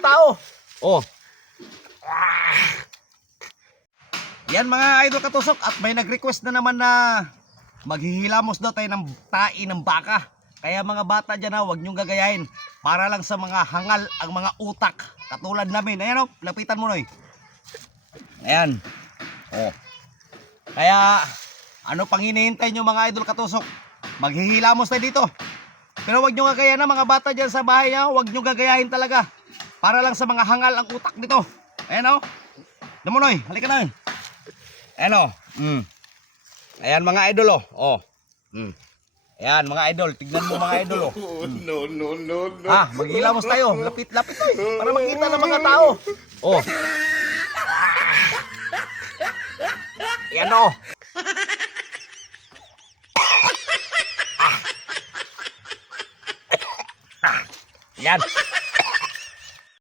tao. Oh. Yan mga idol katusok, at may nag-request na naman na maghihilamos daw tayo ng tae ng baka. Kaya mga bata dyan huwag nyong gagayahin. Para lang sa mga hangal ang mga utak. Katulad namin. Ayan lapitan mo Noy. Ayan. Oh. Kaya ano pang hinihintay nyo mga idol katusok? Maghihilamos tayo dito. Pero huwag nyo gagayahin na mga bata dyan sa bahay nyo. Huwag nyo gagayahin talaga. Para lang sa mga hangal ang utak nito. Ayan Damo Noy, halika na. Ayan Ayan mga idol Ayan mga idol, tignan mo mga idol No. maghilamos tayo. Lapit para makita ng mga tao. Ayan Ayan.